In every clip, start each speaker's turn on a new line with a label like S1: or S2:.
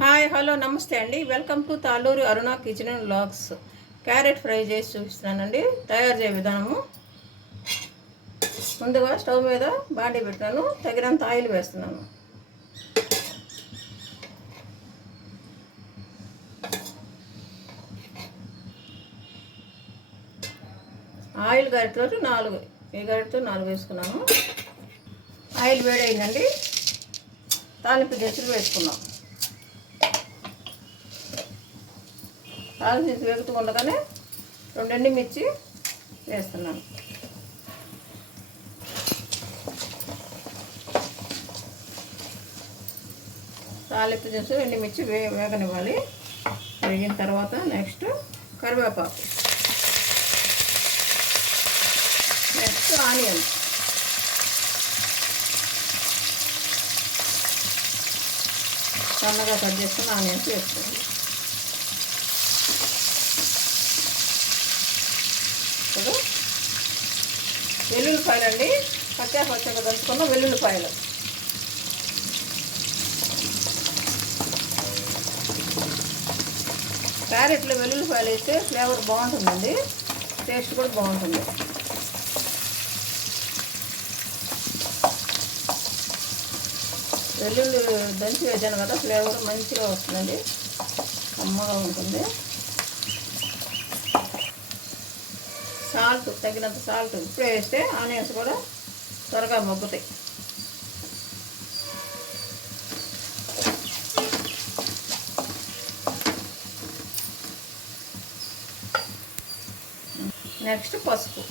S1: Hi hello నమస్తే అండి. Welcome to Taluru Aruna kitchen and logs carrot fry చేసి చూపిస్తున్నానండి. తయారు చేయ విధానము. ముందుగా స్టవ్ మీద బాండీ పెట్టాను తగినంత ఆయిల్ వేస్తున్నాను. ఆయిల్ గరిటెలు నాలుగు ఈ గరిటతో నాలుగు వేసుకున్నాను. ఆయిల్ వేడైందండి. తాలింపు దశలు వేసుకున్నాం. తాలింపు దినుసులు వేగుతూ ఉండగానే రెండెండు మిర్చి వేస్తున్నాను. తాలింపు రెండు ఎండుమిర్చి వే వేగనివ్వాలి. వేగిన తర్వాత నెక్స్ట్ కరివేపాకు. Next onion. సన్నగా కట్ చేసుకుని ఆనియన్స్ వేసుకోవాలి ఇప్పుడు వెల్లుల్లిపాయలు అండి పచ్చా పచ్చగా దంచుకున్న వెల్లుల్లిపాయలు. క్యారెట్లో వెల్లుల్లిపాయలు వేస్తే ఫ్లేవర్ బాగుంటుందండి. టేస్ట్ కూడా బాగుంటుంది. వెల్లుల్లి దంచి వేసాను కదా ఫ్లేవర్ మంచిగా వస్తుందండి. అమ్మగా ఉంటుంది. సాల్ట్ తగినంత సాల్ట్ ఇప్పుడే వేస్తే ఆనియన్స్ కూడా త్వరగా మగ్గుతాయి. నెక్స్ట్ పసుపు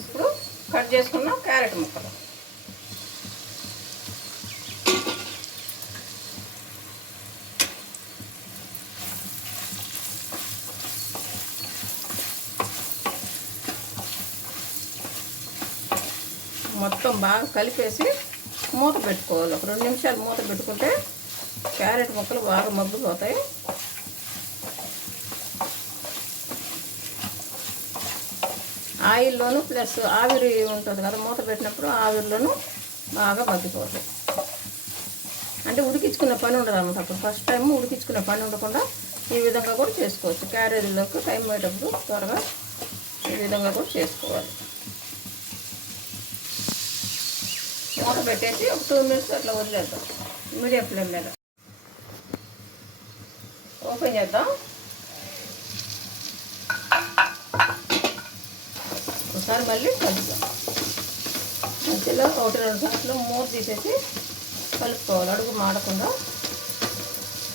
S1: ఇప్పుడు కట్ చేసుకున్న క్యారెట్ ముక్కలు. మొత్తం బాగా కలిపేసి మూత పెట్టుకోవాలి. ఒక రెండు నిమిషాలు మూత పెట్టుకుంటే క్యారెట్ ముక్కలు బాగా మగ్గిపోతాయి. ఆయిల్లోను ప్లస్ ఆవిరి ఉంటుంది కదా మూత పెట్టినప్పుడు ఆవిరిలోను బాగా మగ్గిపోతుంది. అంటే ఉడికించుకునే పని ఉండదు అనమాట అప్పుడు. ఫస్ట్ టైం ఉడికించుకునే పని ఉండకుండా ఈ విధంగా కూడా చేసుకోవచ్చు. క్యారేజీలోకి టైం అయ్యేటప్పుడు త్వరగా ఈ విధంగా కూడా చేసుకోవాలి. మూత పెట్టేసి ఒక టూ మినిట్స్ అట్లా వదిలేద్దాం. మీడియం ఫ్లేమ్ మీద ఓపెన్ చేద్దాం. ఒకసారి మళ్ళీ కలుపుదాం. మధ్యలో ఒకటి రెండు సార్లు మూత తీసేసి కలుపుకోవాలి. అడుగు మాడకుండా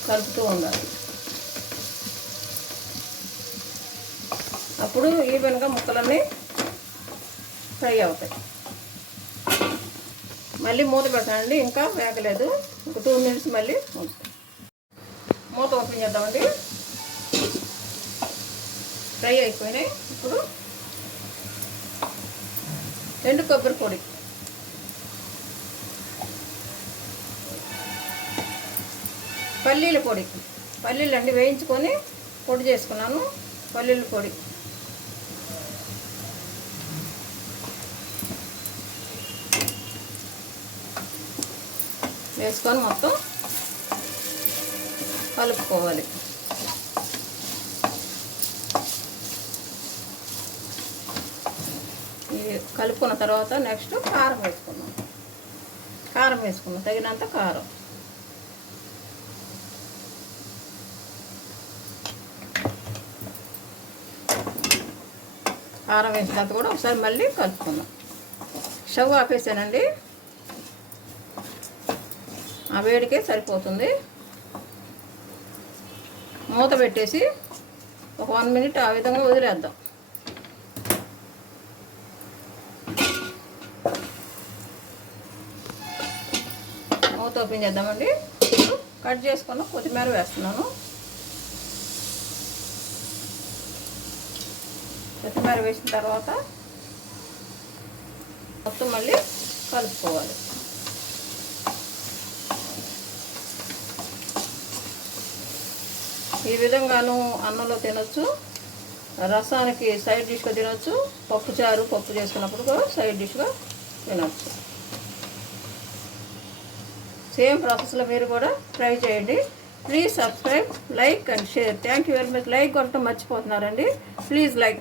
S1: కలుపుతూ ఉండాలి. అప్పుడు ఈవెన్గా ముక్కలన్నీ ఫ్రై అవుతాయి. మళ్ళీ మూత పెట్టండి ఇంకా వేగలేదు. ఒక టూ మినిట్స్ మళ్ళీ మూత. మూత ఓపెన్ చేద్దామండి. ఫ్రై అయిపోయినాయి. ఇప్పుడు ఎండు కొబ్బరి పొడి. పల్లీల పొడి. పల్లీలు అండి వేయించుకొని పొడి చేసుకున్నాను. పల్లీల పొడి. వేసుకొని మొత్తం కలుపుకోవాలి. కలుపుకున్న తర్వాత నెక్స్ట్ కారం వేసుకున్నాం కారం వేసుకున్నాం తగినంత కారం. కారం వేసిన తర్వాత కూడా ఒకసారి మళ్ళీ కలుపుకుందాం. స్టవ్ ఆపేసానండి ఆ వేడికే సరిపోతుంది. మూత పెట్టేసి ఒక వన్ మినిట్ ఆ విధంగా వదిలేద్దాం. మూత ఓపెన్ చేద్దామండి. కట్ చేసుకున్న కొత్తిమీర వేస్తున్నాను. కొత్తిమీర వేసిన తర్వాత మొత్తం మళ్ళీ కలుపుకోవాలి. ఈ విధంగాను అన్నంలో తినచ్చు. రసానికి సైడ్ డిష్గా తినచ్చు. పప్పు చారు పప్పు చేసుకున్నప్పుడు కూడా సైడ్ డిష్గా తినచ్చు. సేమ్ ప్రాసెస్లో మీరు కూడా ట్రై చేయండి. Please subscribe like and share thank you very much like కొట్టడం మర్చిపోతున్నారండి. Please like